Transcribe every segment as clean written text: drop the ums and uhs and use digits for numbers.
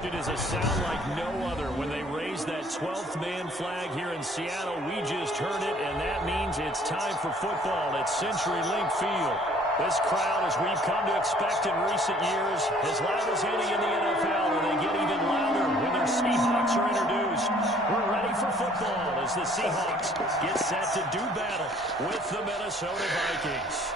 It is a sound like no other when they raise that 12th man flag here in Seattle. We just heard it, and that means it's time for football at CenturyLink Field. This crowd, as we've come to expect in recent years, as loud as any in the NFL, and they get even louder when their Seahawks are introduced. We're ready for football as the Seahawks get set to do battle with the Minnesota Vikings.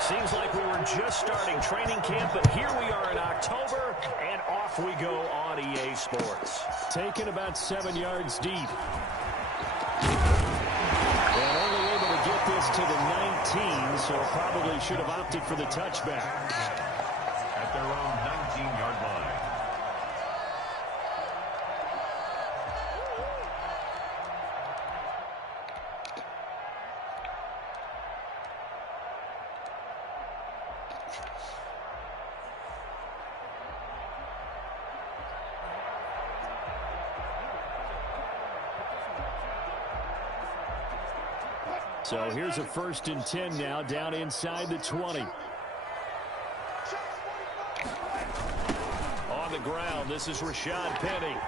Seems like we were just starting training camp, but here we are in October, and off we go on EA Sports. Taken about 7 yards deep. And only able to get this to the 19, so probably should have opted for the touchback. At their own 19-yard line. So here's a 1st and 10 now, down inside the 20. On the ground, this is Rashad Penny. He'll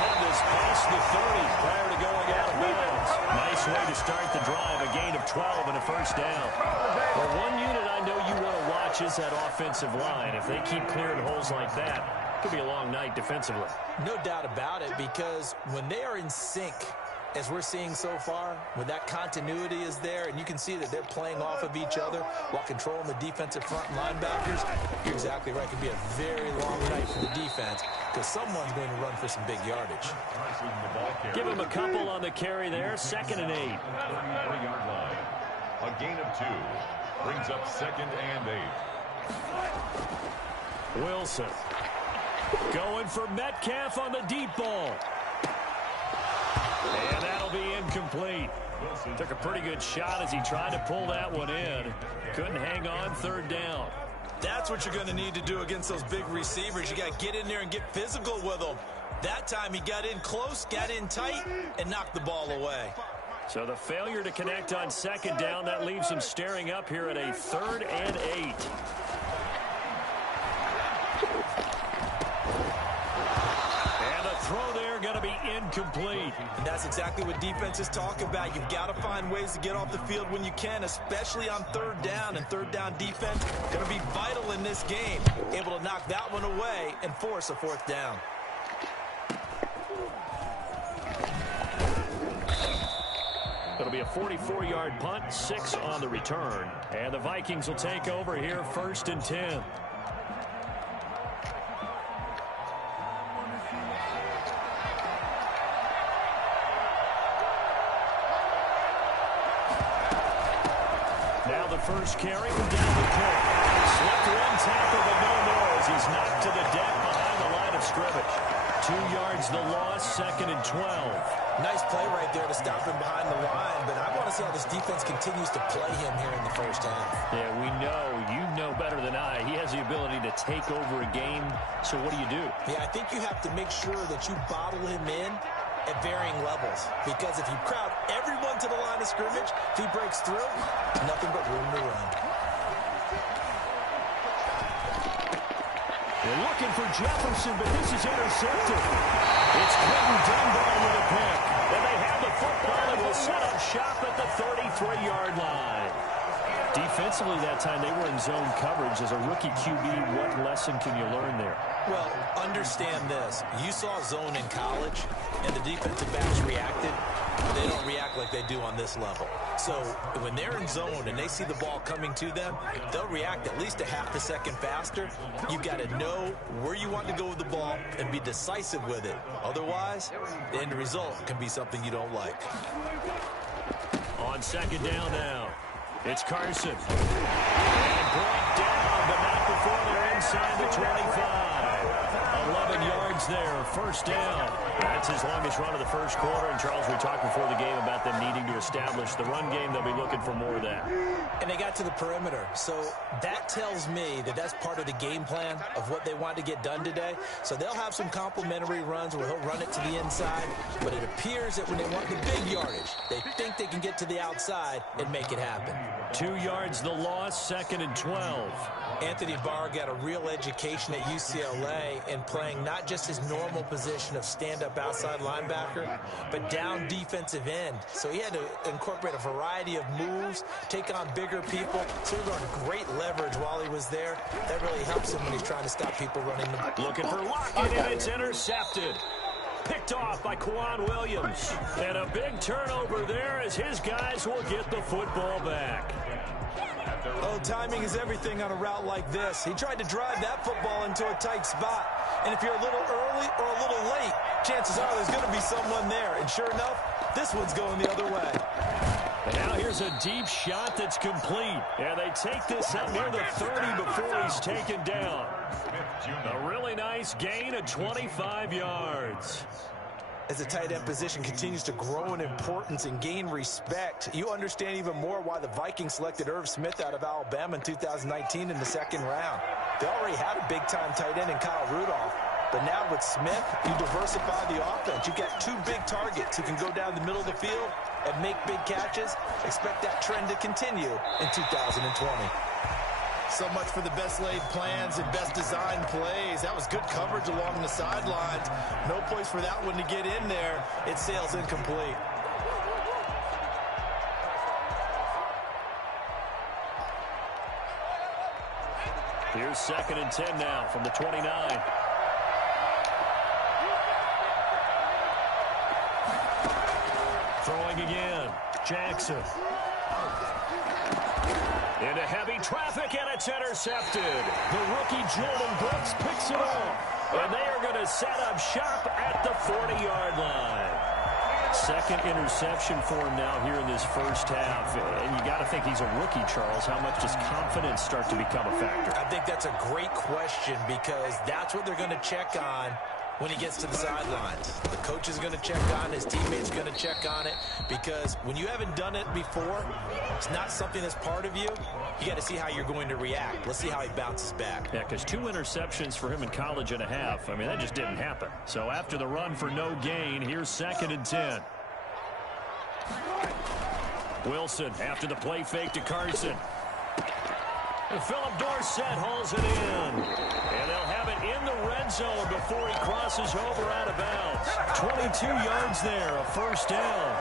have this past the 30 prior to going out of bounds. Nice way to start the drive, a gain of 12 and a 1st down. Well, one unit I know you want to watch is that offensive line. If they keep clearing holes like that, it could be a long night defensively. No doubt about it, because when they are in sync, as we're seeing so far, when that continuity is there and you can see that they're playing off of each other while controlling the defensive front linebackers, you're exactly right. It can be a very long night for the defense because someone's going to run for some big yardage. Give him a couple on the carry there. 2nd and 8. 34-yard line. A gain of 2. Brings up 2nd and 8. Wilson. Going for Metcalf on the deep ball. And that'll be incomplete. Took a pretty good shot as he tried to pull that one in. Couldn't hang on, 3rd down. That's what you're going to need to do against those big receivers. You got to get in there and get physical with them. That time he got in close, got in tight, and knocked the ball away. So the failure to connect on 2nd down, that leaves him staring up here at a 3rd and 8. Throw there going to be incomplete. And that's exactly what defenses talk about. You've got to find ways to get off the field when you can, especially on 3rd down. And 3rd down defense going to be vital in this game. Able to knock that one away and force a 4th down. It'll be a 44-yard punt, 6 on the return. And the Vikings will take over here, 1st and 10. First carry from Dalvin Cook. Slipped one tackle, but no more as he's knocked to the deck behind the line of scrimmage. 2 yards the loss, 2nd and 12. Nice play right there to stop him behind the line, but I want to see how this defense continues to play him here in the 1st half. Yeah, we know. You know better than I. He has the ability to take over a game, so what do you do? Yeah, I think you have to make sure that you bottle him in at varying levels, because if you crowd everyone to the line of scrimmage, if he breaks through, nothing but room to run. They're looking for Jefferson, but this is intercepted. It's Quentin Dunbar with a pick. And they have the football and will set up shop at the 33-yard line. Defensively that time, they were in zone coverage. As a rookie QB, what lesson can you learn there? Well, understand this. You saw zone in college, and the defensive backs reacted. They don't react like they do on this level. So when they're in zone and they see the ball coming to them, they'll react at least a half a second faster. You've got to know where you want to go with the ball and be decisive with it. Otherwise, the end result can be something you don't like. On 2nd down now, it's Carson. And brought down, but not before they're inside the 25. A 11 yards there, first down. That's his longest run of the first quarter. And, Charles, we talked before the game about them needing to establish the run game. They'll be looking for more of that. And they got to the perimeter. So that tells me that that's part of the game plan of what they want to get done today. So they'll have some complementary runs where he'll run it to the inside. But it appears that when they want the big yardage, they think they can get to the outside and make it happen. 2 yards the loss, 2nd and 12. Anthony Barr got a real education at UCLA in playing not just his normal position of stand-up outside linebacker, but down defensive end. So he had to incorporate a variety of moves, take on bigger people. So he learned great leverage while he was there. That really helps him when he's trying to stop people running the ball. Looking for Lockett, and it's intercepted. Picked off by Quan Williams. And a big turnover there as his guys will get the football back. Oh, timing is everything on a route like this. He tried to drive that football into a tight spot. And if you're a little early or a little late, chances are there's going to be someone there. And sure enough, this one's going the other way. And now here's a deep shot that's complete. And they take this up near the 30 before he's taken down. A really nice gain of 25 yards. As the tight end position continues to grow in importance and gain respect, you understand even more why the Vikings selected Irv Smith out of Alabama in 2019 in the 2nd round. They already had a big-time tight end in Kyle Rudolph. But now with Smith, you diversify the offense. You've got 2 big targets who can go down the middle of the field and make big catches. Expect that trend to continue in 2020. So much for the best laid plans and best designed plays. That was good coverage along the sidelines. No place for that one to get in there. It sails incomplete. Here's 2nd and 10 now from the 29. Throwing again. Jackson. Into heavy traffic, and it's intercepted. The rookie Jordan Brooks picks it off. And they are going to set up shop at the 40-yard line. 2nd interception for him now here in this first half. And you got to think he's a rookie, Charles. How much does confidence start to become a factor? I think that's a great question because that's what they're going to check on when he gets to the sidelines. The coach is going to check on it. His teammates are going to check on it because when you haven't done it before, it's not something that's part of you. You got to see how you're going to react. Let's see how he bounces back. Yeah, because 2 interceptions for him in college and a half. I mean, that just didn't happen. So after the run for no gain, here's 2nd and 10. Wilson after the play fake to Carson. And Philip Dorsett hauls it in. And they'll have it in the red zone before he crosses over out of bounds. 22 yards there, a first down.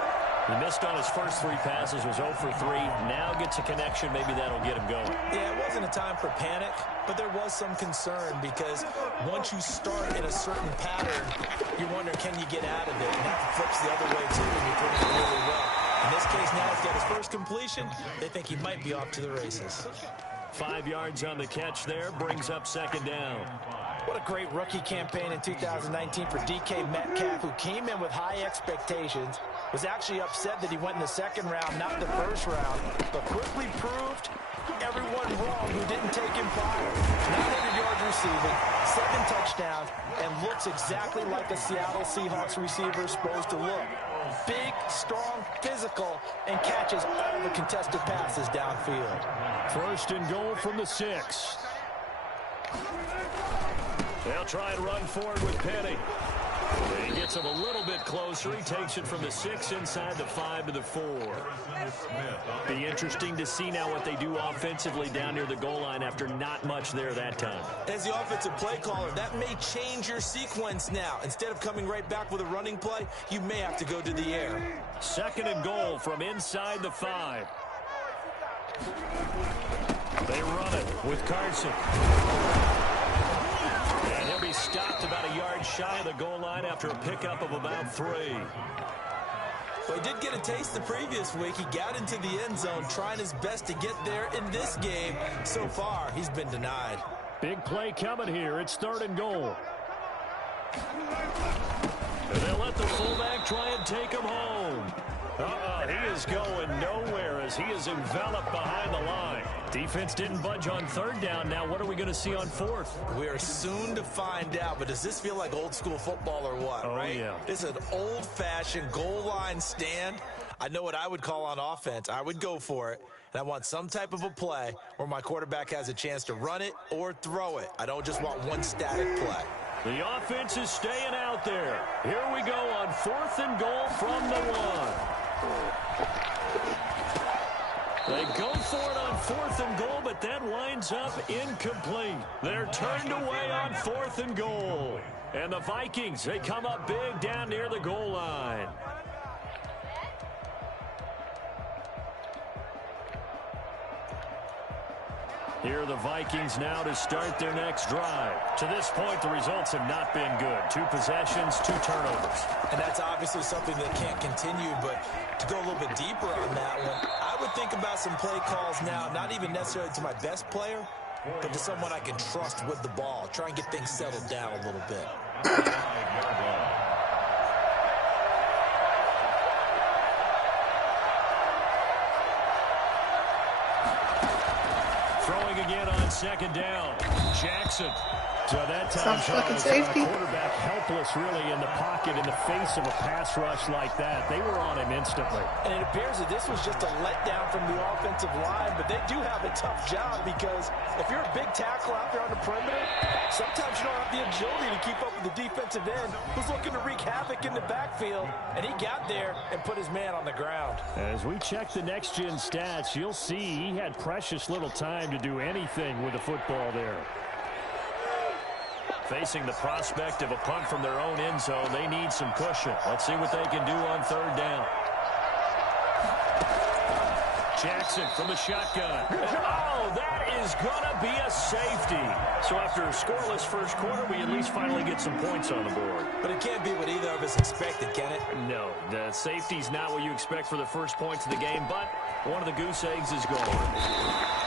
He missed on his first 3 passes, was 0 for 3. Now gets a connection. Maybe that'll get him going. Yeah, it wasn't a time for panic, but there was some concern because once you start in a certain pattern, you wonder, can you get out of it? And that flips the other way, too, when you're doing it really well. In this case, now he's got his first completion. They think he might be off to the races. 5 yards on the catch there, brings up 2nd down. What a great rookie campaign in 2019 for DK Metcalf, who came in with high expectations, was actually upset that he went in the 2nd round, not the 1st round, but quickly proved everyone wrong who didn't take him prior. 900 yards receiving, 7 touchdowns, and looks exactly like a Seattle Seahawks receiver is supposed to look. Big, strong, physical, and catches all the contested passes downfield. 1st and goal from the 6. They'll try and run forward with Penny. He gets him a little bit closer. He takes it from the 6 inside the 5 to the 4. Be interesting to see now what they do offensively down near the goal line after not much there that time. As the offensive play caller, that may change your sequence now. Instead of coming right back with a running play, you may have to go to the air. 2nd and goal from inside the 5. They run it with Carson. And he'll be stopped about a yard shy of the goal line after a pickup of about 3. Well, he did get a taste the previous week. He got into the end zone trying his best to get there in this game. So far, he's been denied. Big play coming here. It's 3rd and goal. And they'll let the fullback try and take him home. He is going nowhere as he is enveloped behind the line. Defense didn't budge on third down. Now what are we going to see on fourth? We are soon to find out, but does this feel like old school football or what, right? Yeah. This is an old-fashioned goal line stand. I know what I would call on offense. I would go for it, and I want some type of a play where my quarterback has a chance to run it or throw it. I don't just want one static play. The offense is staying out there. Here we go on 4th and goal from the 1. They go for it on 4th and goal, but that winds up incomplete. They're turned away on 4th and goal. And the Vikings, they come up big down near the goal line. Here are the Vikings now to start their next drive. To this point, the results have not been good. 2 possessions, 2 turnovers. And that's obviously something that can't continue, but to go a little bit deeper on that one, I would think about some play calls now, not even necessarily to my best player, but to someone I can trust with the ball. Try and get things settled down a little bit. Throwing again on 2nd down. Jackson. So that time, quarterback helpless really in the pocket in the face of a pass rush like that. They were on him instantly. And it appears that this was just a letdown from the offensive line, but they do have a tough job because if you're a big tackle out there on the perimeter, sometimes you don't have the agility to keep up with the defensive end who's looking to wreak havoc in the backfield, and he got there and put his man on the ground. As we check the next-gen stats, you'll see he had precious little time to do anything with the football there. Facing the prospect of a punt from their own end zone, they need some cushion. Let's see what they can do on 3rd down. Jackson from the shotgun. Oh, that is going to be a safety. So after a scoreless first quarter, we at least finally get some points on the board. But it can't be what either of us expected, can it? No, the safety's not what you expect for the first points of the game, but one of the goose eggs is gone.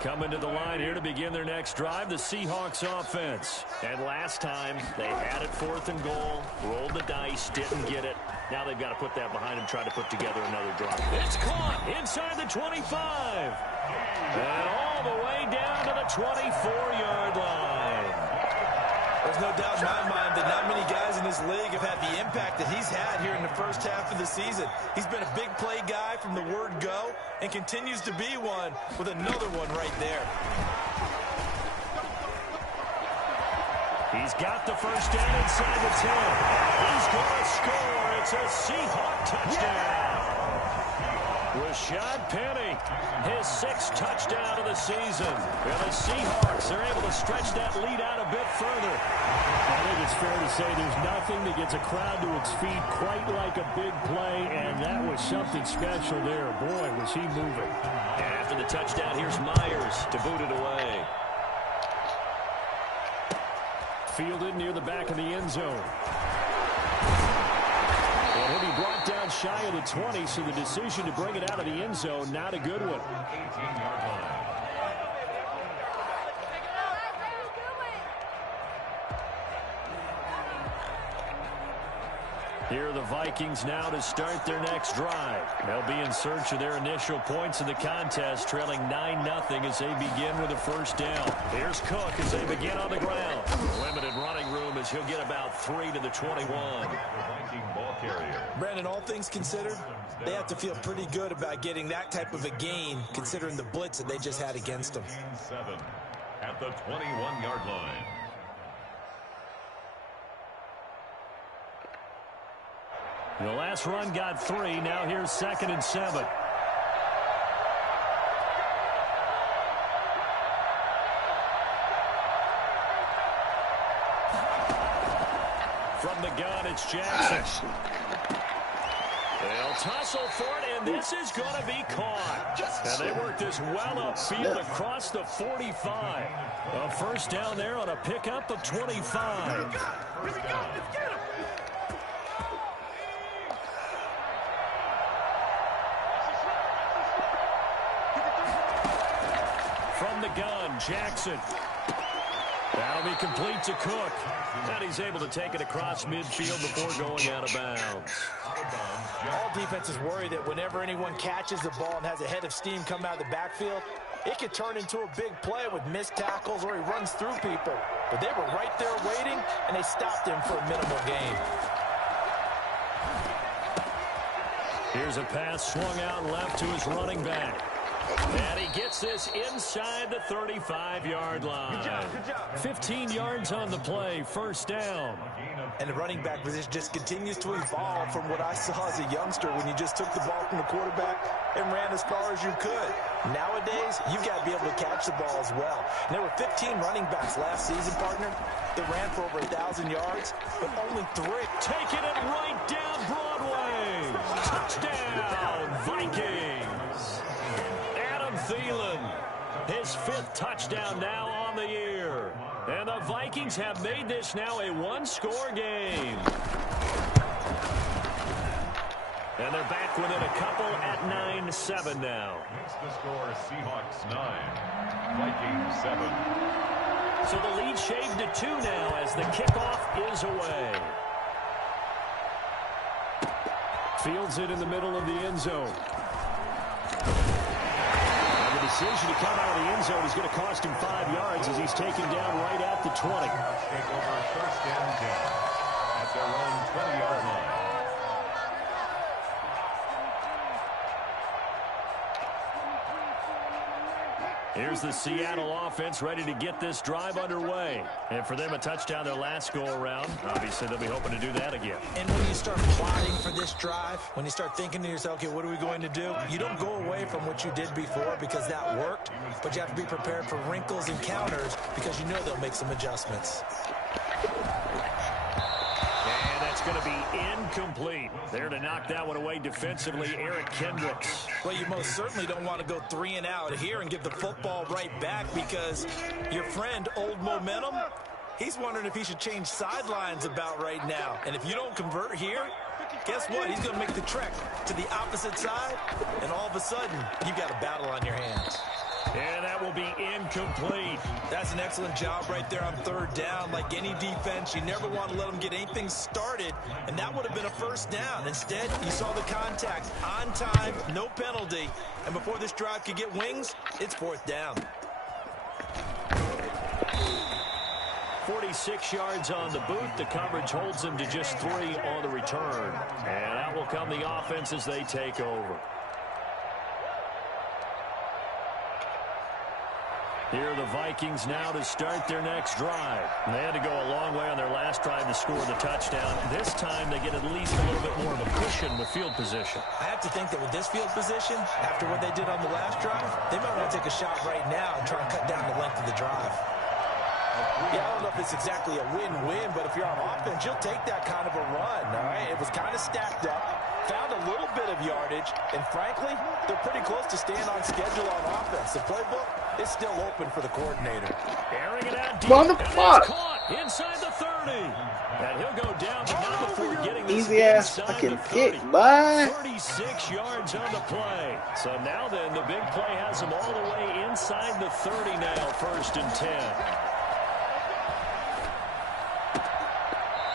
Coming to the line here to begin their next drive, the Seahawks offense. And last time, they had it 4th and goal, rolled the dice, didn't get it. Now they've got to put that behind them, try to put together another drive. It's caught inside the 25. And all the way down to the 24-yard line. There's no doubt in my mind that not many guys in this league have had the impact that he's had here in the first half of the season. He's been a big play guy from the word go and continues to be one with another one right there. He's got the first down inside the 10. He's going to score. It's a Seahawk touchdown. Rashad Penny, his 6th touchdown of the season. And the Seahawks are able to stretch that lead out a bit further. I think it's fair to say there's nothing that gets a crowd to its feet quite like a big play, and that was something special there. Boy, was he moving. And after the touchdown, here's Myers to boot it away. Fielded near the back of the end zone. And he'll be brought down shy of the 20, so the decision to bring it out of the end zone, not a good one. Here are the Vikings now to start their next drive. They'll be in search of their initial points in the contest, trailing 9-0 as they begin with a first down. Here's Cook as they begin on the ground. Limited running room as he'll get about 3 to the 21. Brandon, all things considered, they have to feel pretty good about getting that type of a gain, considering the blitz that they just had against them. 7 at the 21-yard line. The last run got 3. Now here's 2nd and 7. From the gun, it's Jackson. They'll tussle for it, and this is going to be caught. And they work this well upfield across the 45. A first down there on a pickup of 25. Here we go. Let's get him. from the gun. Jackson. That'll be complete to Cook. And he's able to take it across midfield before going out of bounds. All defenses worry that whenever anyone catches the ball and has a head of steam come out of the backfield, it could turn into a big play with missed tackles or he runs through people. But they were right there waiting, and they stopped him for a minimal gain. Here's a pass swung out left to his running back. And he gets this inside the 35-yard line. Good job. 15 yards on the play, first down. And the running back position just continues to evolve from what I saw as a youngster when you just took the ball from the quarterback and ran as far as you could. Nowadays, you've got to be able to catch the ball as well. And there were 15 running backs last season, partner, that ran for over 1,000 yards, but only 3. Taking it right down Broadway. Touchdown, Vikings. Adam Thielen, his 5th touchdown now on the year. And the Vikings have made this now a one-score game. And they're back within a couple at 9-7 now. Makes the score Seahawks 9, Vikings 7. So the lead shaved to 2 now as the kickoff is away. Fields it in the middle of the end zone. And the decision to come out of the end zone is going to cost him 5 yards as he's taken down right at the 20. Take over first and 10 at their own 20-yard line. Here's the Seattle offense ready to get this drive underway. And for them, a touchdown their last go-around. Obviously, they'll be hoping to do that again. And when you start plotting for this drive, when you start thinking to yourself, okay, what are we going to do? You don't go away from what you did before because that worked, but you have to be prepared for wrinkles and counters because you know they'll make some adjustments. And that's going to be incomplete. There to knock that one away defensively, Eric Kendricks. Well, you most certainly don't want to go 3 and out here and give the football right back because your friend, Old Momentum, he's wondering if he should change sidelines about right now. And if you don't convert here, guess what? He's going to make the trek to the opposite side, and all of a sudden, you've got a battle on your hands. And that will be incomplete. That's an excellent job right there on 3rd down. Like any defense, you never want to let them get anything started, and that would have been a first down. Instead, you saw the contact on time, no penalty, and before this drive could get wings, it's 4th down. 46 yards on the boot. The coverage holds him to just 3 on the return. And out will come the offense as they take over. Here are the Vikings now to start their next drive. They had to go a long way on their last drive to score the touchdown. This time they get at least a little bit more of a cushion with field position. I have to think that with this field position, after what they did on the last drive, they might want to take a shot right now and try and cut down the length of the drive. Yeah, I don't know if it's exactly a win-win, but if you're on offense, you'll take that kind of a run, all right? It was kind of stacked up, found a little bit of yardage, and frankly, they're pretty close to staying on schedule on offense. The playbook is still open for the coordinator. Airing it out deep, Motherfucker. Caught inside the 30. And he'll go down, but not before getting this Easy ass inside fucking the 30. pick, bye. 36 yards on the play. So now then, the big play has him all the way inside the 30 now, 1st and 10.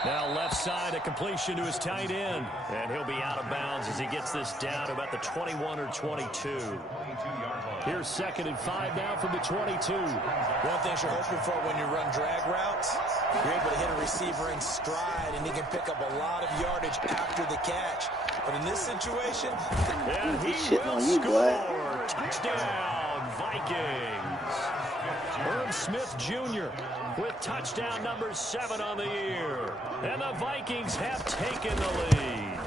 Now left side, a completion to his tight end. And he'll be out of bounds as he gets this down to about the 21 or 22. Here's 2nd and 5 now from the 22. One thing you're hoping for when you run drag routes, you're able to hit a receiver in stride, and he can pick up a lot of yardage after the catch. But in this situation, and he shitting will on you, score. boy. Touchdown, Vikings. Herb Smith Jr. with touchdown number 7 on the year. And the Vikings have taken the lead.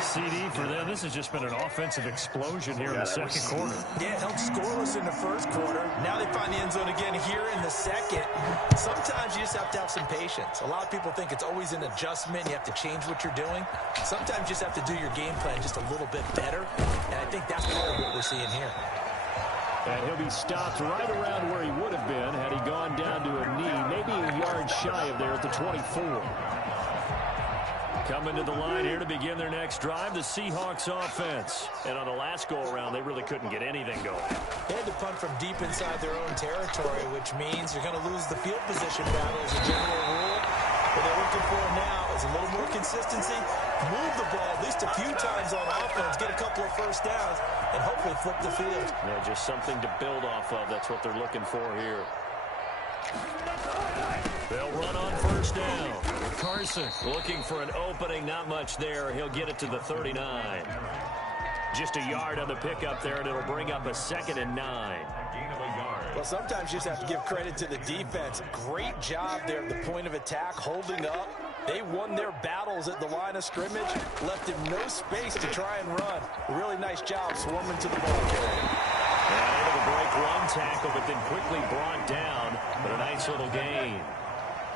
CD for them. This has just been an offensive explosion here in the 2nd quarter. Yeah, held scoreless in the 1st quarter. Now they find the end zone again here in the 2nd. Sometimes you just have to have some patience. A lot of people think it's always an adjustment. You have to change what you're doing. Sometimes you just have to do your game plan just a little bit better. And I think that's part of what we're seeing here. And he'll be stopped right around where he would have been had he gone down to a knee, maybe a yard shy of there at the 24. Coming to the line here to begin their next drive, the Seahawks offense. And on the last go-around, they really couldn't get anything going. They had to punt from deep inside their own territory, which means you're going to lose the field position battle as a general rule. What they're looking for now is a little more consistency, move the ball at least a few times on offense, get a couple of first downs, and hopefully flip the field. Yeah, just something to build off of. That's what they're looking for here. They'll run on first down. Carson looking for an opening. Not much there. He'll get it to the 39. Just a yard on the pickup there, and it'll bring up a 2nd and 9. Well, sometimes you just have to give credit to the defense. Great job there at the point of attack, holding up. They won their battles at the line of scrimmage, left him no space to try and run. Really nice job swarming to the ball carrier. Able to break one tackle, but then quickly brought down. But a nice little gain.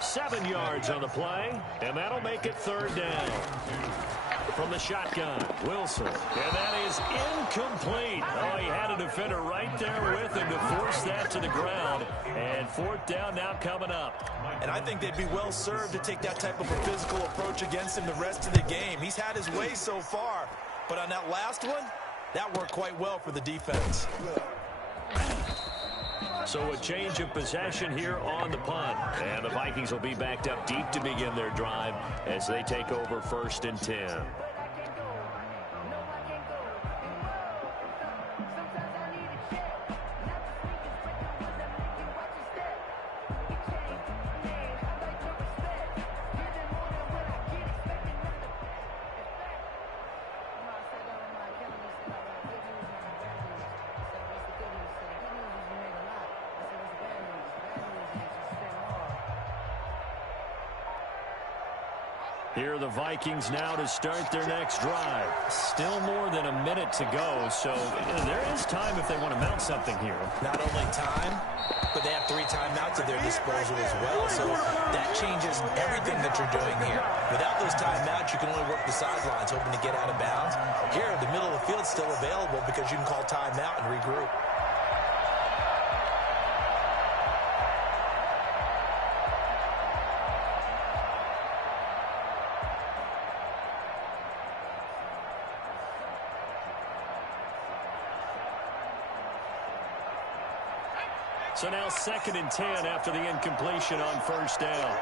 7 yards on the play, and that'll make it 3rd down. From the shotgun, Wilson. And that is incomplete. Oh, he had a defender right there with him to force that to the ground. And 4th down now coming up. And I think they'd be well served to take that type of a physical approach against him the rest of the game. He's had his way so far. But on that last one, that worked quite well for the defense. So a change of possession here on the punt. And the Vikings will be backed up deep to begin their drive as they take over 1st and 10. Here are the Vikings now to start their next drive. Still more than a minute to go, so there is time if they want to mount something here. Not only time, but they have 3 timeouts at their disposal as well, so that changes everything that you're doing here. Without those timeouts, you can only work the sidelines, hoping to get out of bounds. Here, the middle of the field is still available because you can call timeout and regroup. So now 2nd and 10 after the incompletion on 1st down.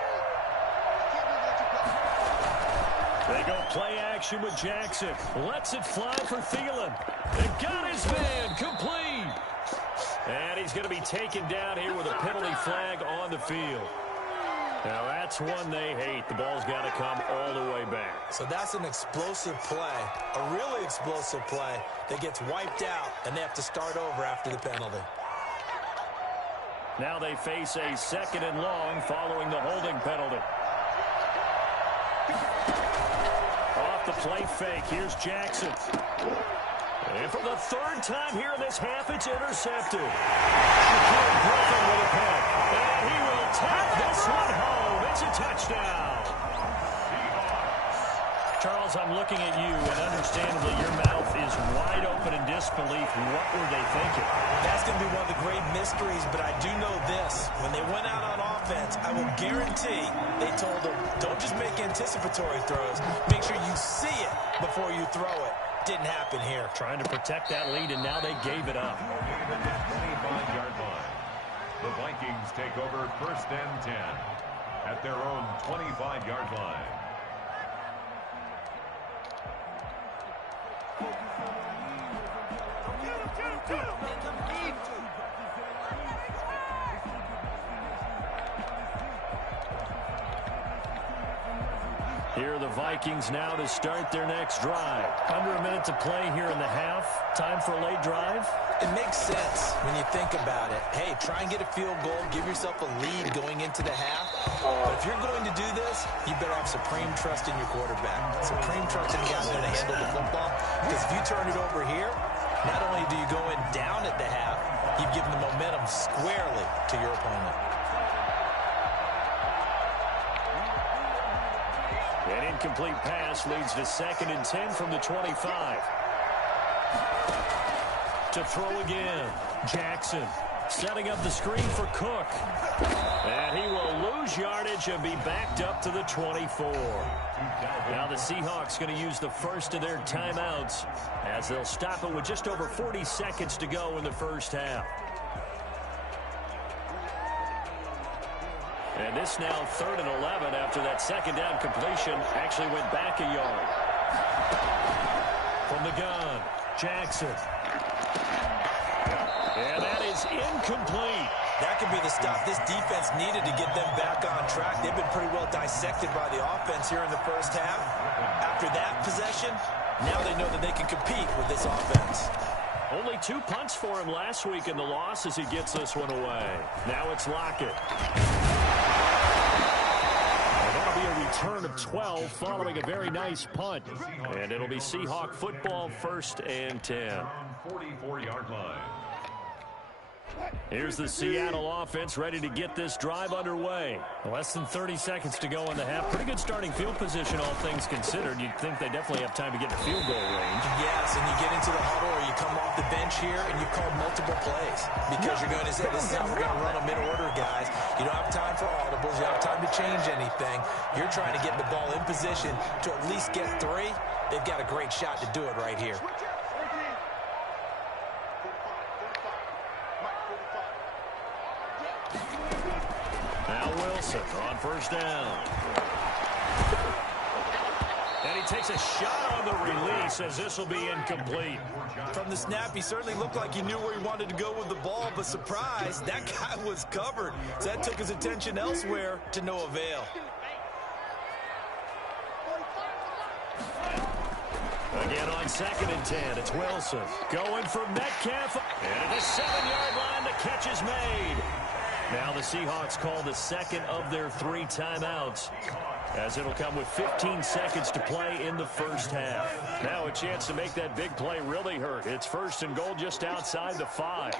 They go play action with Jackson. Lets it fly for Thielen. They got his man complete. And he's going to be taken down here with a penalty flag on the field. Now that's one they hate. The ball's got to come all the way back. So that's an explosive play, a really explosive play that gets wiped out, and they have to start over after the penalty. Now they face a 2nd and long following the holding penalty. Off the play fake. Here's Jackson. And for the 3rd time here in this half, it's intercepted. Griffin with a pick. And he will take this one home. It's a touchdown. Charles, I'm looking at you, and understandably your mouth is wide open in disbelief. What were they thinking? That's going to be one of the great mysteries, but I do know this. When they went out on offense, I will guarantee they told them, don't just make anticipatory throws. Make sure you see it before you throw it. Didn't happen here. Trying to protect that lead, and now they gave it up. 25-yard line. The Vikings take over 1st and 10 at their own 25-yard line. Here are the Vikings now to start their next drive. Under a minute to play here in the half. Time for a late drive. It makes sense when you think about it. Hey, try and get a field goal. Give yourself a lead going into the half. But if you're going to do this, you better have supreme trust in your quarterback. Supreme trust in the guys that handle the football. Because if you turn it over here, not only do you go in down at the half, you've given the momentum squarely to your opponent. An incomplete pass leads to 2nd and 10 from the 25. To throw again, Jackson. Setting up the screen for Cook. And he will lose yardage and be backed up to the 24. Now the Seahawks going to use the first of their timeouts as they'll stop it with just over 40 seconds to go in the first half. And this now 3rd and 11 after that second down completion actually went back a yard. From the gun, Jackson. And that is incomplete. That could be the stop this defense needed to get them back on track. They've been pretty well dissected by the offense here in the first half. After that possession, now they know that they can compete with this offense. Only 2 punts for him last week in the loss as he gets this one away. Now it's Lockett. And that'll be a return of 12 following a very nice punt. And it'll be Seahawk football, 1st and 10. 44-yard line. Here's the Seattle offense ready to get this drive underway. Less than 30 seconds to go in the half. Pretty good starting field position, all things considered. You'd think they definitely have time to get in field goal range. Yes, and you get into the huddle or you come off the bench here and you call multiple plays because you're going to say, this is how we're going to run them in order, guys. You don't have time for audibles. You don't have time to change anything. You're trying to get the ball in position to at least get 3. They've got a great shot to do it right here. Now Wilson on 1st down. And he takes a shot on the release as this will be incomplete. From the snap, he certainly looked like he knew where he wanted to go with the ball, but surprise, that guy was covered. So that took his attention elsewhere to no avail. Again on 2nd and 10, it's Wilson. Going for Metcalf. And at the 7-yard line, the catch is made. Now the Seahawks call the 2nd of their 3 timeouts, as it'll come with 15 seconds to play in the first half. Now a chance to make that big play really hurt. It's 1st and goal just outside the 5.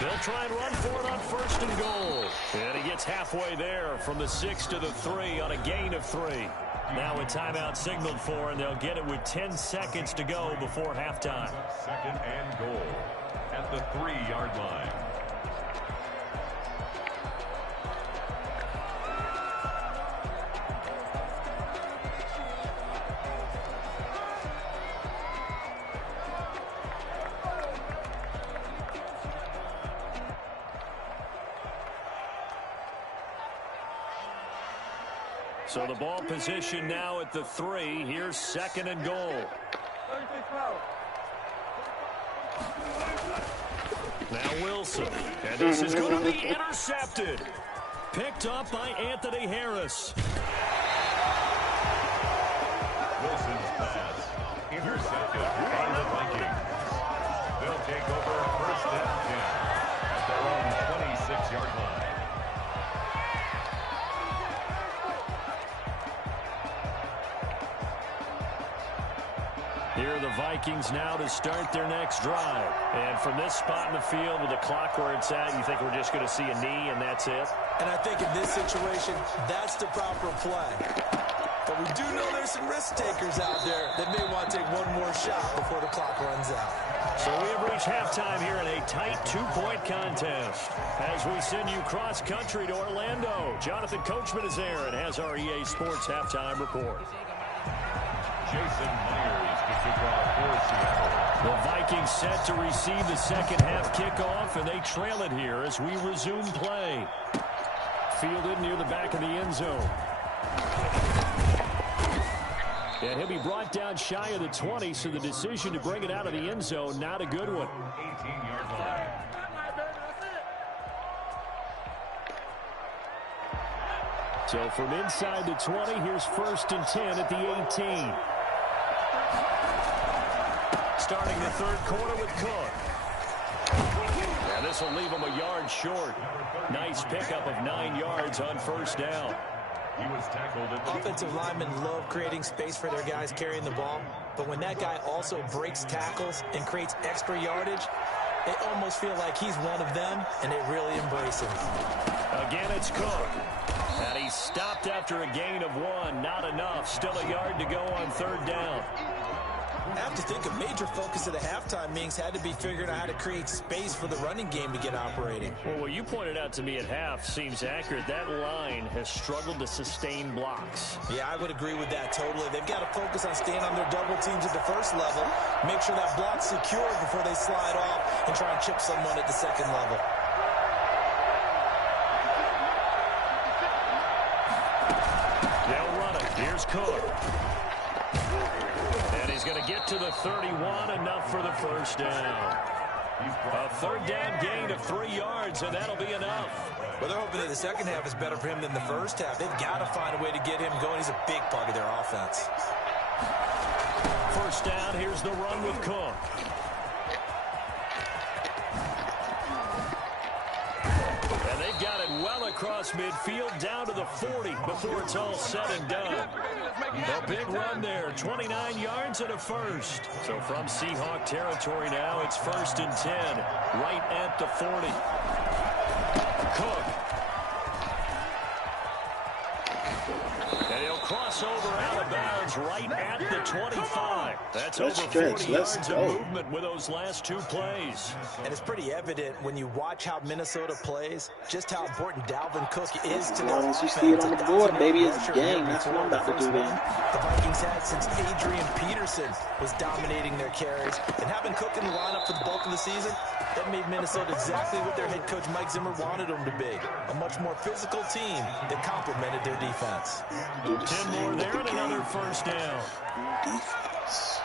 They'll try and run for it on 1st and goal. And he gets halfway there from the 6 to the 3 on a gain of 3. Now a timeout signaled for, and they'll get it with 10 seconds to go before halftime. 2nd and goal at the 3-yard line. So the ball position now at the 3. Here's 2nd and goal. Now Wilson. And this is going to be intercepted. Picked up by Anthony Harris. Wilson's pass intercepted by the Vikings. They'll take over 1st and 10 at their own 26-yard line. Here are the Vikings now to start their next drive. And from this spot in the field with the clock where it's at, you think we're just going to see a knee and that's it? And I think in this situation, that's the proper play. But we do know there's some risk takers out there that may want to take one more shot before the clock runs out. So we have reached halftime here in a tight 2-point contest. As we send you cross-country to Orlando, Jonathan Coachman is there and has our EA Sports halftime report. Jason Myers to kick off for Seattle. The Vikings set to receive the second half kickoff, and they trail it here as we resume play. Fielded near the back of the end zone. And he'll be brought down shy of the 20, so the decision to bring it out of the end zone, not a good one. 18-yard line. So from inside the 20, here's 1st and 10 at the 18. Starting the 3rd quarter with Cook. And this will leave him a yard short. Nice pickup of 9 yards on 1st down. He was tackled at Offensive linemen love creating space for their guys carrying the ball, but when that guy also breaks tackles and creates extra yardage, they almost feel like he's one of them, and they really embrace him. Again, it's Cook. And he's stopped after a gain of 1. Not enough. Still a yard to go on 3rd down. I have to think a major focus at the halftime means had to be figuring out how to create space for the running game to get operating. Well, what you pointed out to me at half seems accurate. That line has struggled to sustain blocks. Yeah, I would agree with that totally. They've got to focus on staying on their double teams at the first level, make sure that block's secure before they slide off and try and chip someone at the second level. They'll run it. Here's Cook. And he's going to get to the 31, enough for the first down. A third down gain of 3 yards, and that'll be enough. Well, they're hoping that the second half is better for him than the first half. They've got to find a way to get him going. He's a big part of their offense. First down, here's the run with Cook. And they've got it well across midfield, down to the 40 before it's all said and done. A big run there, 29 yards and a first. So from Seahawk territory now, it's 1st and 10, right at the 40. Cook. And he'll cross over out of bounds right at the 25. That's over 40 yards of movement with those last 2 plays. And it's pretty evident when you watch how Minnesota plays, just how important Dalvin Cook is to their offense. Once you see it on the board, baby, it's a game. That's what I'm about to do, man. The Vikings had since Adrian Peterson was dominating their carries. And having Cook in the lineup for the bulk of the season, that made Minnesota exactly what their head coach Mike Zimmer wanted them to be. A much more physical team that complemented their defense. 10 more there and another first down. Defense.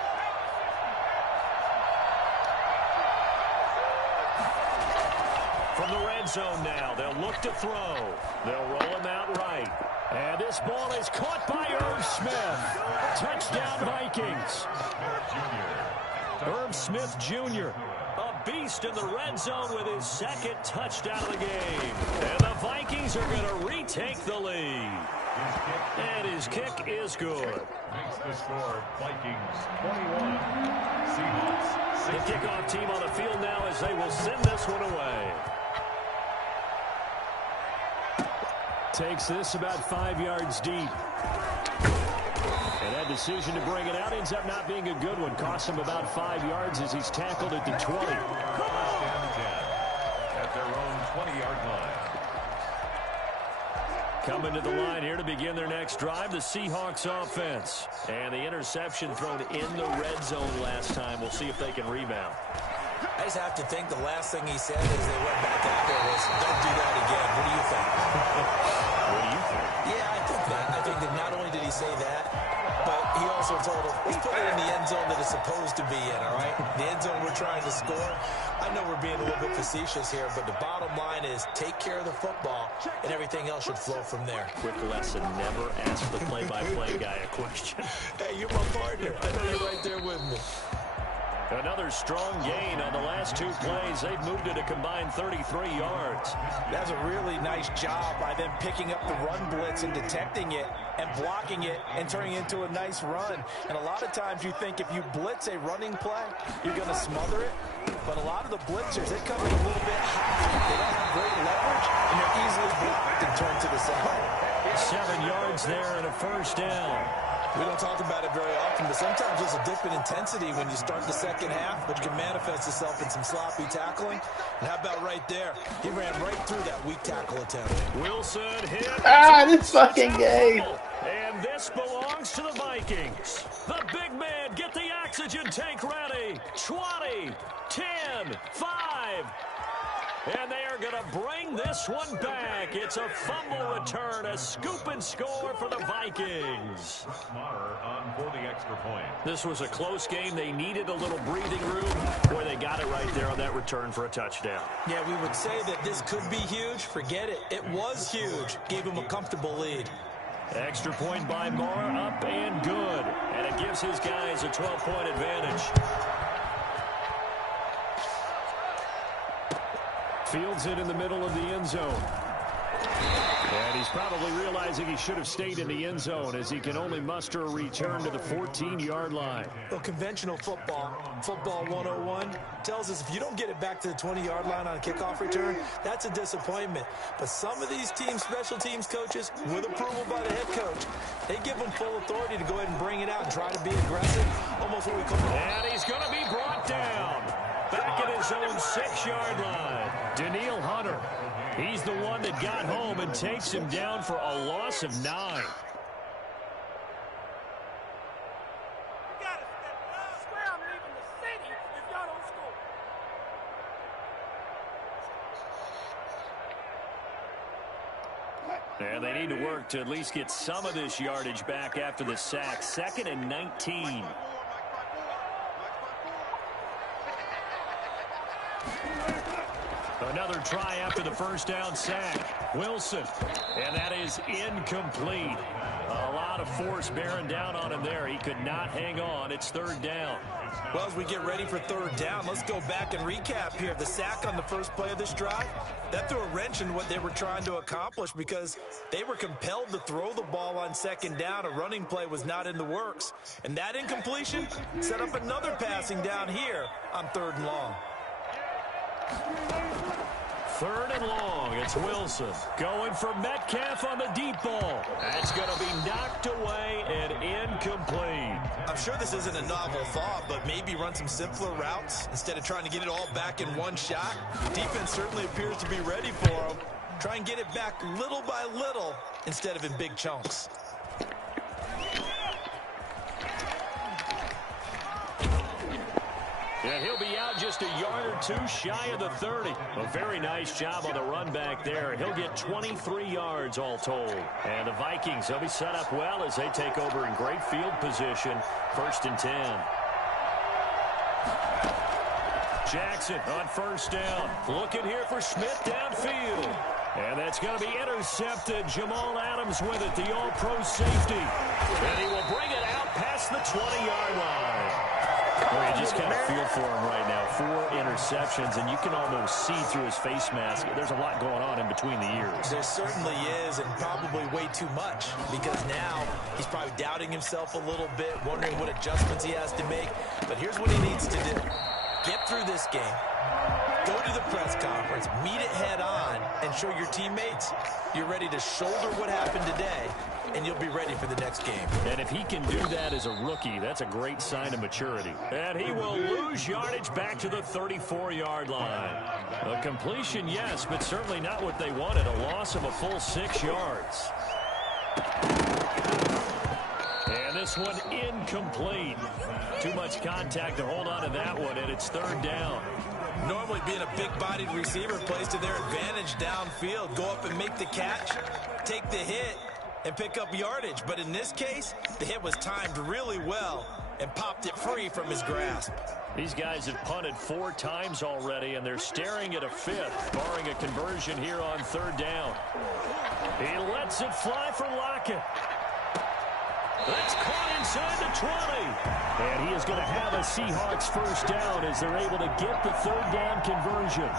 From the red zone now, they'll look to throw. They'll roll him out right. And this ball is caught by Irv Smith. Touchdown Vikings. Irv Smith Jr., a beast in the red zone with his 2nd touchdown of the game. And the Vikings are going to retake the lead. And his kick is good. Makes the score Vikings 21, Seahawks 6. The kickoff team on the field now as they will send this one away. Takes this about 5 yards deep. And that decision to bring it out ends up not being a good one. Costs him about 5 yards as he's tackled at the 20. First and 10 at their own 20-yard line. Coming to the line here to begin their next drive, the Seahawks offense. And the interception thrown in the red zone last time. We'll see if they can rebound. I just have to think the last thing he said as they went back out there was, don't do that again. What do you think? What do you think? Yeah, I think that. I think that not only did he say that, but he also told him, let's put it in the end zone that it's supposed to be in, all right? The end zone we're trying to score. I know we're being a little bit facetious here, but the bottom line is take care of the football, and everything else should flow from there. Quick lesson, never ask the play-by-play guy a question. Hey, you're my partner. I know you're right there with me. Another strong gain on the last 2 plays. They've moved it a combined 33 yards. That's a really nice job by them picking up the run blitz and detecting it and blocking it and turning it into a nice run. And a lot of times you think if you blitz a running play, you're going to smother it. But a lot of the blitzers, they come in a little bit high. They don't have great leverage, and they're easily blocked and turned to the side. 7 yards there and a first down. We don't talk about it very often, but sometimes there's a dip in intensity when you start the second half, which can manifest itself in some sloppy tackling. And how about right there? He ran right through that weak tackle attempt. Wilson hit. This fucking game. And this belongs to the Vikings. The big man, get the oxygen tank ready. 20, 10, 5. And they are going to bring this one back. It's a fumble return, a scoop and score for the Vikings. Smarter on for the extra point. This was a close game. They needed a little breathing room. Boy, they got it right there on that return for a touchdown. Yeah, we would say that this could be huge. Forget it. It was huge. Gave him a comfortable lead. Extra point by Mara, up and good. And it gives his guys a 12-point advantage. Fields it in the middle of the end zone. And he's probably realizing he should have stayed in the end zone as he can only muster a return to the 14-yard line. Well, conventional football 101, tells us if you don't get it back to the 20-yard line on a kickoff return, that's a disappointment. But some of these teams, special teams coaches, with approval by the head coach, they give them full authority to go ahead and bring it out and try to be aggressive, almost what we call. And he's going to be brought down back at his own 6-yard line. Daniil Hunter. He's the one that got home and takes him down for a loss of 9. And they need to work to at least get some of this yardage back after the sack. 2nd and 19. Another try after the first down sack. Wilson. And that is incomplete. A lot of force bearing down on him there. He could not hang on. It's 3rd down. Well, as we get ready for 3rd down, let's go back and recap here. The sack on the first play of this drive, that threw a wrench in what they were trying to accomplish because they were compelled to throw the ball on 2nd down. A running play was not in the works. And that incompletion set up another passing down here on 3rd and long. 3rd and long. It's Wilson going for Metcalf on the deep ball. That's going to be knocked away and incomplete. I'm sure this isn't a novel thought, but maybe run some simpler routes instead of trying to get it all back in one shot. Defense certainly appears to be ready for him. Try and get it back little by little instead of in big chunks. And he'll be out just a yard or 2 shy of the 30. A very nice job on the run back there. He'll get 23 yards all told. And the Vikings, they'll be set up well as they take over in great field position. 1st and 10. Jackson on 1st down. Looking here for Smith downfield. And that's going to be intercepted. Jamal Adams with it, the all-pro safety. And he will bring it out past the 20-yard line. Well, you just kind of feel for him right now. 4 interceptions, and you can almost see through his face mask. There's a lot going on in between the ears. There certainly is, and probably way too much, because now he's probably doubting himself a little bit, wondering what adjustments he has to make. But here's what he needs to do. Get through this game. Go to the press conference, meet it head on, and show your teammates you're ready to shoulder what happened today, and you'll be ready for the next game. And if he can do that as a rookie, that's a great sign of maturity. And he will lose yardage back to the 34-yard line. A completion, yes, but certainly not what they wanted. A loss of a full 6 yards. And this one incomplete. Too much contact to hold on to that one, and it's 3rd down. Normally being a big-bodied receiver plays to their advantage downfield. Go up and make the catch, take the hit, and pick up yardage. But in this case, the hit was timed really well and popped it free from his grasp. These guys have punted 4 times already, and they're staring at a 5th, barring a conversion here on 3rd down. He lets it fly for Lockett. That's caught inside the 20. And he is going to have a Seahawks 1st down as they're able to get the 3rd down conversion.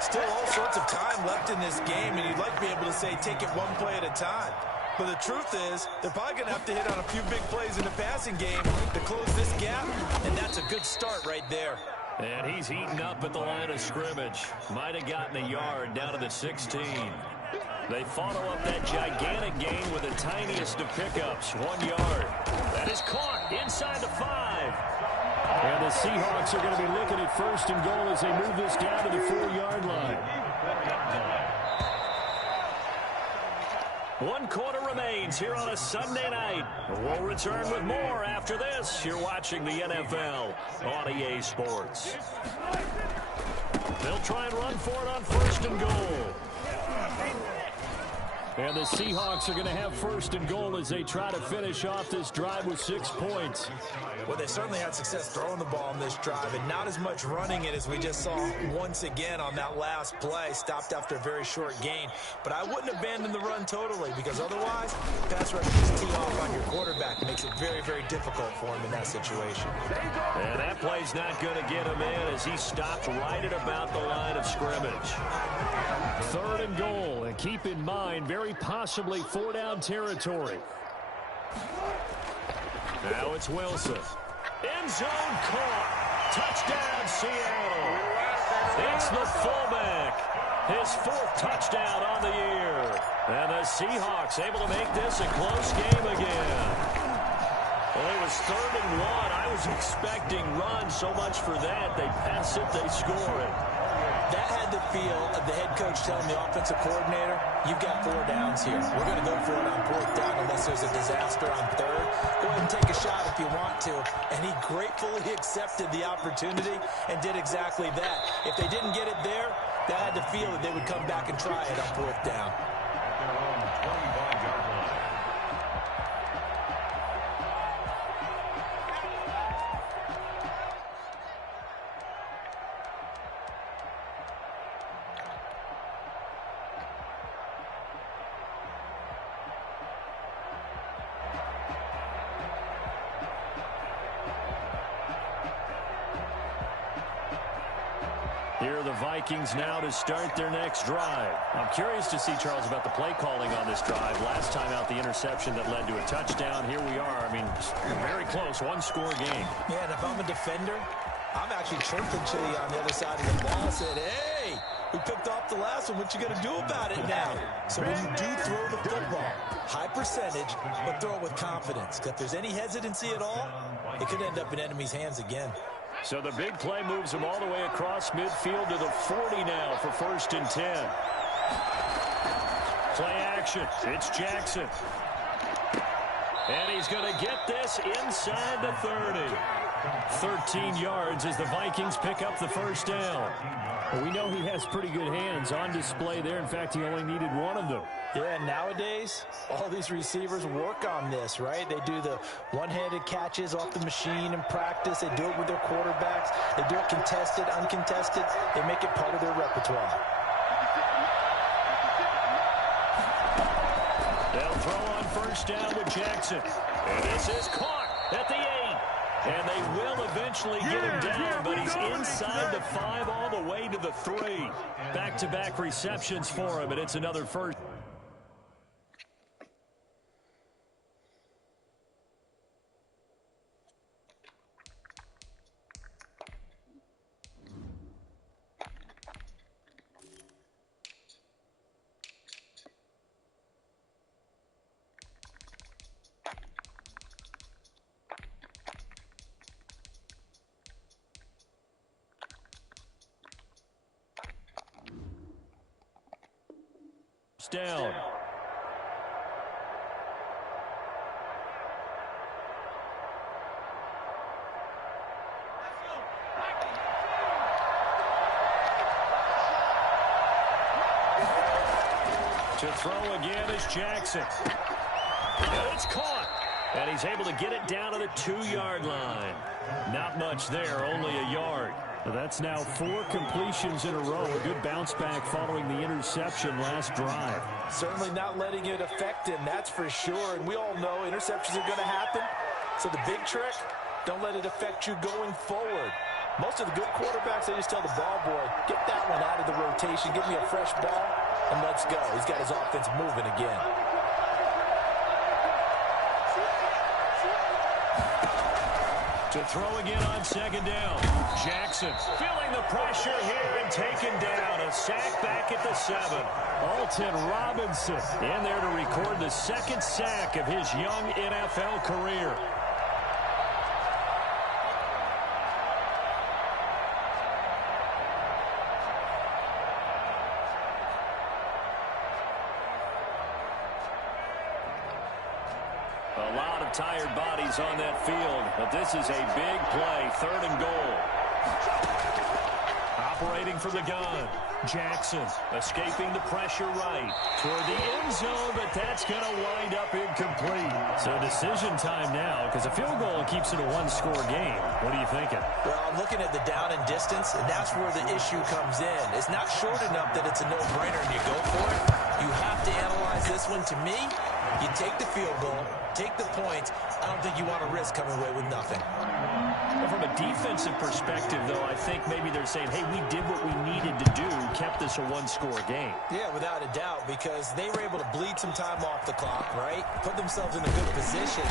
Still all sorts of time left in this game, and you'd like to be able to say take it one play at a time. But the truth is, they're probably going to have to hit on a few big plays in the passing game to close this gap, and that's a good start right there. And he's heating up at the line of scrimmage. Might have gotten a yard down to the 16. They follow up that gigantic gain with the tiniest of pickups, 1 yard. That is caught inside the 5. And the Seahawks are going to be looking at 1st and goal as they move this down to the 4-yard line. 1 quarter remains here on a Sunday night. We'll return with more after this. You're watching the NFL on EA Sports. They'll try and run for it on 1st and goal. And the Seahawks are going to have first and goal as they try to finish off this drive with 6 points. Well, they certainly had success throwing the ball on this drive, and not as much running it as we just saw once again on that last play. Stopped after a very short gain. But I wouldn't abandon the run totally, because otherwise, pass rushers tee off on your quarterback. It makes it very, very difficult for him in that situation. And that play's not going to get him in as he stopped right at about the line of scrimmage. 3rd and goal, and keep in mind, very possibly 4-down territory. Now it's Wilson. End zone caught. Touchdown, Seattle. It's the fullback. His 4th touchdown on the year. And the Seahawks able to make this a close game again. Well, it was 3rd and 1. I was expecting run so much for that. They pass it, they score it. That had the feel of the head coach telling the offensive coordinator, you've got 4 downs here. We're going to go for it on 4th down unless there's a disaster on 3rd. Go ahead and take a shot if you want to. And he gratefully accepted the opportunity and did exactly that. If they didn't get it there, they had the feel that they would come back and try it on 4th down. Here are the Vikings now to start their next drive. I'm curious to see, Charles, about the play calling on this drive. Last time out, the interception that led to a touchdown. Here we are. I mean, very close, 1-score game. Yeah, and if I'm a defender, I'm actually chirping to you on the other side of the ball. Said, hey, we picked off the last one. What you going to do about it now? So when you do throw the football, high percentage, but throw it with confidence. Because if there's any hesitancy at all, it could end up in enemy's hands again. So the big play moves him all the way across midfield to the 40 now for 1st and 10. Play action. It's Jackson. And he's going to get this inside the 30. 13 yards as the Vikings pick up the 1st down. Well, we know he has pretty good hands on display there. In fact, he only needed 1 of them. Yeah, nowadays, all these receivers work on this, right? They do the one-handed catches off the machine in practice. They do it with their quarterbacks. They do it contested, uncontested. They make it part of their repertoire. They'll throw on 1st down with Jackson. And this is caught at the 8. And they will eventually get him down, but he's inside the 5 all the way to the 3. Back-to-back receptions for him, and it's another 1st. Down. To throw again is Jackson. And it's caught. And he's able to get it down to the 2-yard line. Not much there, only a yard. That's now 4 completions in a row. A good bounce back following the interception last drive. Certainly not letting it affect him, that's for sure. And we all know interceptions are going to happen. So the big trick, don't let it affect you going forward. Most of the good quarterbacks, they just tell the ball boy, get that one out of the rotation, give me a fresh ball, and let's go. He's got his offense moving again. To throw again on 2nd down. Jackson feeling the pressure here and taken down. A sack back at the 7. Alton Robinson in there to record the 2nd sack of his young NFL career. A lot of tired bodies on that field, but this is a big play, 3rd and goal. separating from the gun. Jackson escaping the pressure right toward the end zone, but that's going to wind up incomplete. So decision time now, because a field goal keeps it a one-score game. What are you thinking? Well, I'm looking at the down and distance, and that's where the issue comes in. It's not short enough that it's a no-brainer and you go for it. You have to analyze this one. To me, you take the field goal, take the points. I don't think you want to risk coming away with nothing. Well, from a defensive perspective, though, I think maybe they're saying, hey, we did what we needed to do, kept this a one-score game. Yeah, without a doubt, because they were able to bleed some time off the clock, right? Put themselves in a good position,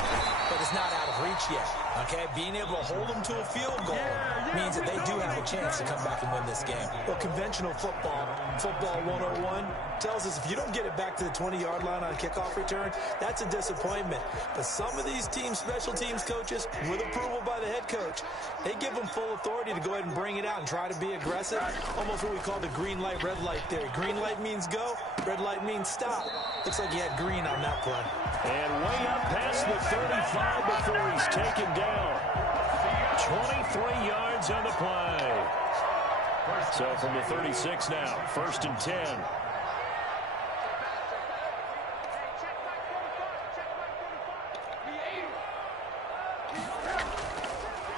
but it's not out of reach yet, okay? Being able to hold them to a field goal means that they do have a chance to come back and win this game. Well, conventional football 101, tells us if you don't get it back to the 20-yard line on kickoff return, that's a disappointment. But some of these special teams coaches, with approval by the head coach, they give them full authority to go ahead and bring it out and try to be aggressive. Almost what we call the green light, red light theory. Green light means go, red light means stop. Looks like he had green on that play. And way up past the 35 before he's taken down. 23 yards on the play. So from the 36 now, 1st and 10.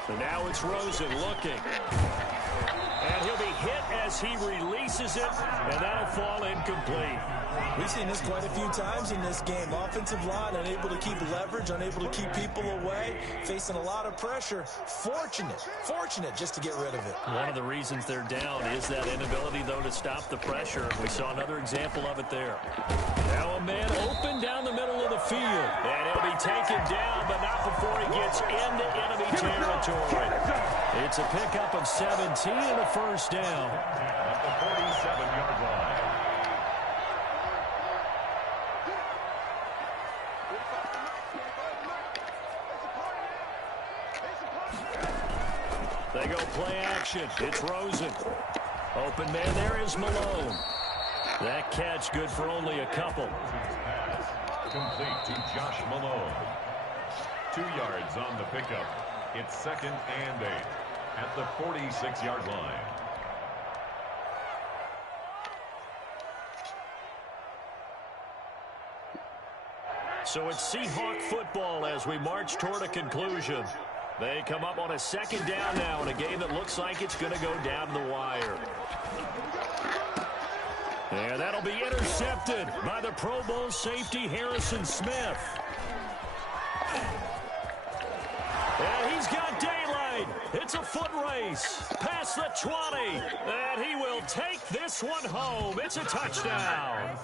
And now it's Rosen looking. And he'll be hit as he releases it, and that'll fall incomplete. We've seen this quite a few times in this game. Offensive line unable to keep leverage, unable to keep people away, facing a lot of pressure. Fortunate just to get rid of it. One of the reasons they're down is that inability, though, to stop the pressure. We saw another example of it there. Now a man open down the middle of the field. And he'll be taken down, but not before he gets into enemy territory. It's a pickup of 17 and a first down. At the 47-yard line. They go play action. It's Rosen. Open man there is Malone. That catch good for only a couple. Complete to Josh Malone. 2 yards on the pickup. It's 2nd and 8 at the 46-yard line. So it's Seahawk football as we march toward a conclusion. They come up on a 2nd down now in a game that looks like it's going to go down to the wire. And that'll be intercepted by the Pro Bowl safety Harrison Smith. And he's got daylight. It's a foot race past the 20. And he will take this one home. It's a touchdown.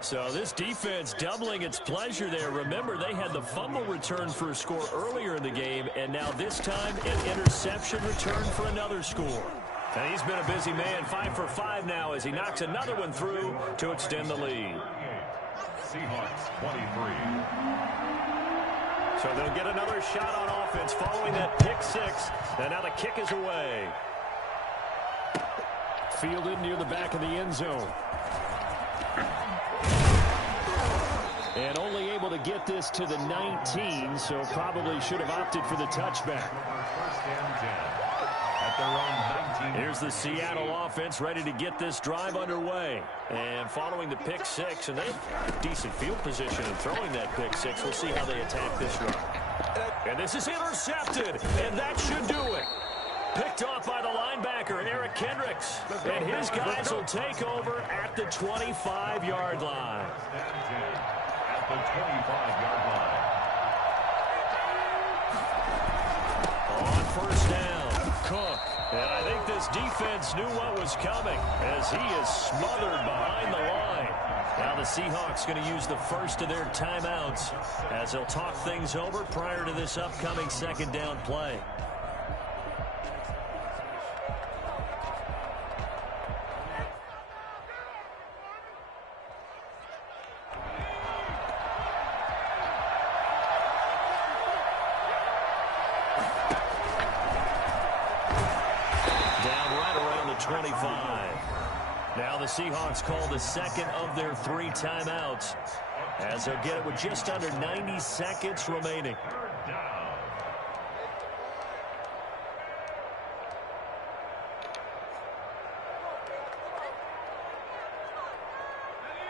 So this defense doubling its pleasure there. Remember, they had the fumble return for a score earlier in the game, and now this time an interception return for another score. And he's been a busy man, 5 for 5 now as he knocks another one through to extend the lead. Seahawks 23. So they'll get another shot on offense following that pick 6, and now the kick is away. Fielded near the back of the end zone. And only able to get this to the 19, so probably should have opted for the touchback. 1st and 10 at their own 19. Here's the Seattle offense ready to get this drive underway. And following the pick 6, and they have decent field position in throwing that pick 6. We'll see how they attack this run. And this is intercepted, and that should do it. Picked off by the linebacker, Eric Kendricks. And his guys will take over at the 25-yard line. At the 25-yard line. On 1st down, Cook. And I think this defense knew what was coming as he is smothered behind the line. Now the Seahawks going to use the first of their timeouts as they'll talk things over prior to this upcoming 2nd down play. Now the Seahawks call the 2nd of their 3 timeouts as they'll get it with just under 90 seconds remaining.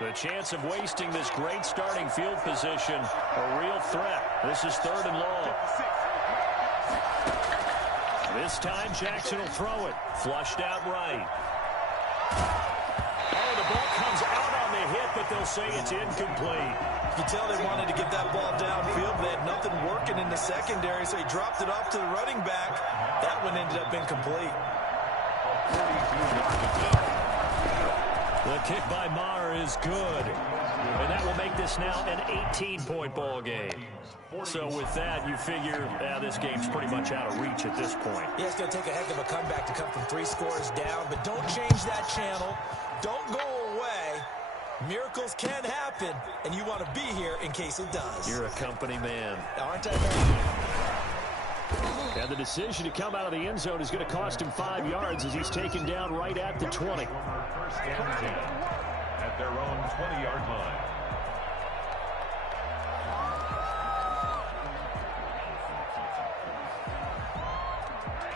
The chance of wasting this great starting field position, a real threat. This is 3rd and long. This time Jackson will throw it. Flushed out right. Oh, the ball comes out on the hit, but they'll say it's incomplete. You tell they wanted to get that ball downfield, but they had nothing working in the secondary, so he dropped it off to the running back. That one ended up incomplete. The kick by Maher is good. And that will make this now an 18-point ball game. So with that, you figure this game's pretty much out of reach at this point. Yeah, it's going to take a heck of a comeback to come from 3 scores down, but don't change that channel. Don't go away. Miracles can happen, and you want to be here in case it does. You're a company man. Aren't I, man? And the decision to come out of the end zone is going to cost him 5 yards as he's taken down right at the 20. First and 10 at their own 20-yard line.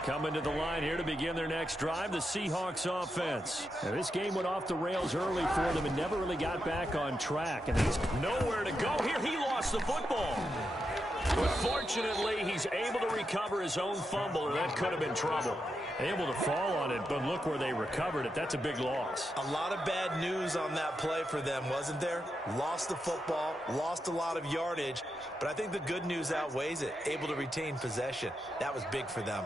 Coming to the line here to begin their next drive, the Seahawks offense. Now, this game went off the rails early for them and never really got back on track. And he's nowhere to go here. He lost the football. But fortunately, he's able to recover his own fumble, or that could have been trouble. Able to fall on it, but look where they recovered it. That's a big loss. A lot of bad news on that play for them, wasn't there? Lost the football, lost a lot of yardage, but I think the good news outweighs it. Able to retain possession. That was big for them.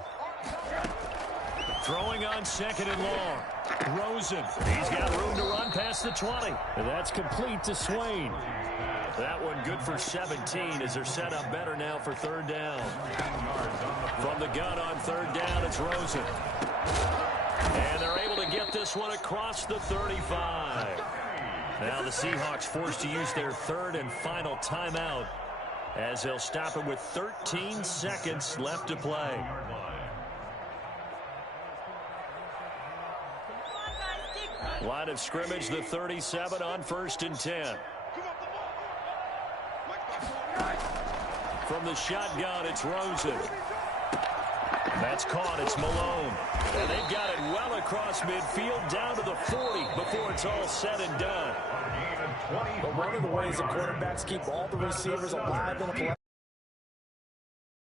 Throwing on 2nd and long. Rosen. He's got room to run past the 20. And that's complete to Swain. That one good for 17 as they're set up better now for 3rd down. From the gun on 3rd down, it's Rosen. And they're able to get this one across the 35. Now the Seahawks forced to use their 3rd and final timeout as they'll stop it with 13 seconds left to play. Line of scrimmage, the 37 on 1st and 10. From the shotgun, it's Rosen. That's caught. It's Malone. And they've got it well across midfield down to the 40 before it's all said and done. But one of the ways that quarterbacks keep all the receivers alive in a play